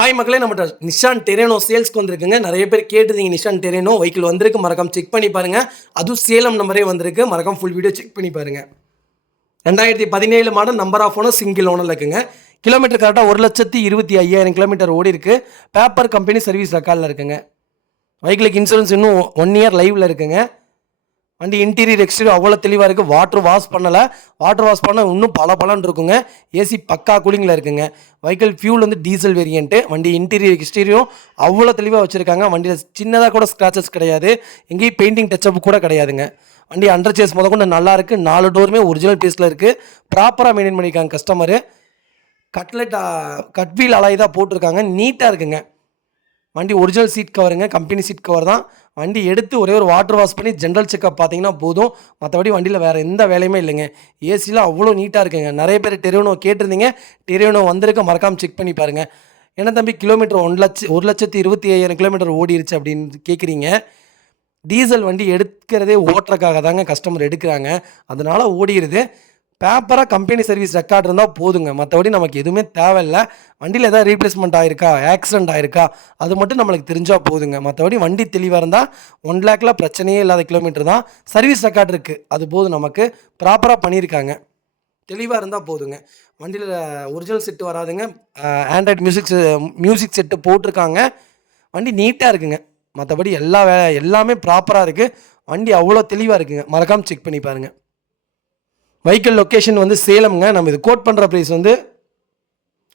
Hi மக்களே, நம்மகிட்ட நிஷான் டெரேனோ சேல்ஸ்க்கு வந்திருக்குங்க. நிறைய பேர் கேட்டிருந்தீங்க நிஷான் டெரேனோ வெஹிக்கிள் வந்திருக்கு, மறக்காம செக் பண்ணி பாருங்கள். அதுவும் சேலம் நம்பரே வந்திருக்கு, மறக்காம ஃபுல் வீடியோ செக் பண்ணி பாருங்கள். 2017 model, number of owner, single ஓனரில் இருக்குங்க. கிலோமீட்டர் கரெக்டாக 1,25,500 கிலோமீட்டர் ஓடி இருக்குது. பேப்பர் கம்பெனி சர்வீஸ் ரெக்கார்டில் இருக்குங்க. வெஹிக்கிளுக்கு இன்சூரன்ஸ் இன்னும் 1 இயர் லைவில் இருக்குங்க. வண்டி இன்டீரியர் எக்ஸ்டீரியர் அவ்வளோ தெளிவாக இருக்குது. வாட்டர் வாஷ் பண்ணலை. வாட்டர் வாஷ் பண்ண இன்னும் பலன்னு இருக்குங்க. ஏசி பக்கா கூலிங்கில் இருக்குங்க. வெஹிக்கிள் ஃபியூல் வந்து டீசல் வேரியண்ட்டு. வண்டி இன்டீரியர் எக்ஸ்டீரியும் அவ்வளோ தெளிவாக வச்சுருக்காங்க. வண்டியில் சின்னதாக கூட ஸ்க்ராச்சஸ் கிடையாது. எங்கேயும் பெயிண்டிங் டச்சப் கூட கிடையாதுங்க. வண்டி அண்டர் சேஸ் முதற்கொண்டு நல்லா இருக்குது. 4 டோருமே ஒரிஜினல் பீஸில் இருக்குது. ப்ராப்பராக மெயின்டைன் பண்ணியிருக்காங்க கஸ்டமரு. கட்வீல் அலாய் தான் போட்டிருக்காங்க. நீட்டாக இருக்குங்க. வண்டி ஒரிஜினல் சீட் கவருங்க, கம்பெனி சீட் கவர் தான். வண்டி எடுத்து ஒரே ஒரு வாட்டர் வாஷ் பண்ணி ஜென்ரல் செக்அப் பார்த்தீங்கன்னா போதும். மற்றபடி வண்டியில் வேறு எந்த வேலையுமே இல்லைங்க. ஏசிலாம் அவ்வளோ நீட்டாக இருக்குங்க. நிறைய பேர் டெரேனோ கேட்டிருந்தீங்க. டெரேனோ வந்திருக்க, மறக்காமல் செக் பண்ணி பாருங்கள். ஏன்னா தம்பி, கிலோமீட்டர் 1,25,500 கிலோமீட்டர் ஓடிருச்சு அப்படின்னு கேட்குறீங்க. டீசல் வண்டி எடுக்கிறதே ஓட்டுறக்காக தாங்க கஸ்டமர் எடுக்கிறாங்க. அதனால் ஓடிடுது. பேப்பராக கம்பெனி சர்வீஸ் ரெக்கார்டு இருந்தால் போதுங்க. மற்றபடி நமக்கு எதுவுமே தேவையில்லை. வண்டியில் எதாவது ரீப்ளேஸ்மெண்ட் ஆகிருக்கா, ஆக்சிடென்ட் ஆகிருக்கா, அது மட்டும் நம்மளுக்கு தெரிஞ்சால் போதுங்க. மற்றபடி வண்டி தெளிவாக இருந்தால் 1 லேக்கில் பிரச்சனையே இல்லாத கிலோமீட்டர் தான். சர்வீஸ் ரெக்கார்டு இருக்குது, அது போதும் நமக்கு. ப்ராப்பராக பண்ணியிருக்காங்க, தெளிவாக இருந்தால் போதுங்க. வண்டியில் ஒரிஜினல் செட்டு வராதுங்க. ஆண்ட்ராய்டு மியூசிக் செட்டு போட்டிருக்காங்க. வண்டி நீட்டாக இருக்குங்க. மற்றபடி எல்லாமே ப்ராப்பராக இருக்குது. வண்டி அவ்வளோ தெளிவாக இருக்குங்க. மறக்காமல் செக் பண்ணி பாருங்கள். வெஹிக்கிள் லொக்கேஷன் வந்து சேலம்ங்க. நம்ம இது கோட் பண்ணுற ப்ரைஸ் வந்து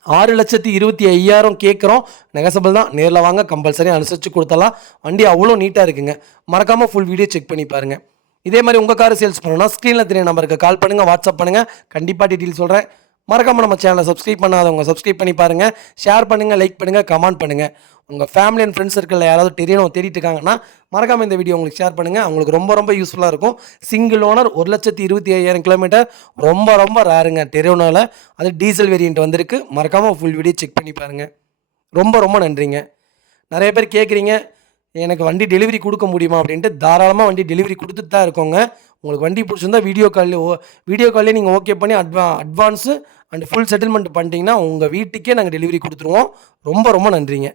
6,25,000 கேட்குறோம். நெகசபிள் தான். நேரில் வாங்க, கம்பல்சரி அனுசரித்து கொடுத்தலாம். வண்டி அவ்வளோ நீட்டாக இருக்குங்க. மறக்காமல் ஃபுல் வீடியோ செக் பண்ணி பாருங்கள். இதே மாதிரி உங்கள் காரை சேல்ஸ் பண்ணணும்னா ஸ்க்ரீனில் தெரிய நம்பருக்கு கால் பண்ணுங்கள், வாட்ஸ்அப் பண்ணுங்கள். கண்டிப்பாக டீட்டெயில் சொல்கிறேன். மறக்காமல் நம்ம சேனலை சப்ஸ்கிரைப் பண்ணாதவங்க சப்ஸ்கிரைப் பண்ணி பாருங்கள். ஷேர் பண்ணுங்கள், லைக் பண்ணுங்கள், கமெண்ட் பண்ணுங்கள். உங்கள் ஃபேமிலி அண்ட் ஃப்ரெண்ட்ஸ் சர்க்கிளில் யாராவது டெரேனோ தேடிட்டு இருக்காங்கன்னா மறக்காமல் இந்த வீடியோ உங்களுக்கு ஷேர் பண்ணுங்கள். அவங்களுக்கு ரொம்ப யூஸ்ஃபுல்லாக இருக்கும். சிங்கிள் ஓனர், 1,25,500 கிலோமீட்டர், ரொம்ப ரேருங்க டெரேனோவில். அது டீசல் வேரியண்ட் வந்திருக்கு. மறக்காமல் ஃபுல் வீடியோ செக் பண்ணி பாருங்கள். ரொம்ப நன்றிங்க. நிறைய பேர் கேட்குறீங்க, எனக்கு வண்டி டெலிவரி கொடுக்க முடியுமா அப்படின்ட்டு. தாராளமாக வண்டி டெலிவரி கொடுத்துட்டு தான் இருக்கோங்க. உங்களுக்கு வண்டி பிடிச்சிருந்தா வீடியோ கால்லே நீங்கள் ஓகே பண்ணி அட்வான்ஸு அண்ட் ஃபுல் செட்டில்மெண்ட் பண்ணிட்டீங்கன்னா உங்கள் வீட்டுக்கே நாங்கள் டெலிவரி கொடுத்துருவோம். ரொம்ப நன்றிங்க.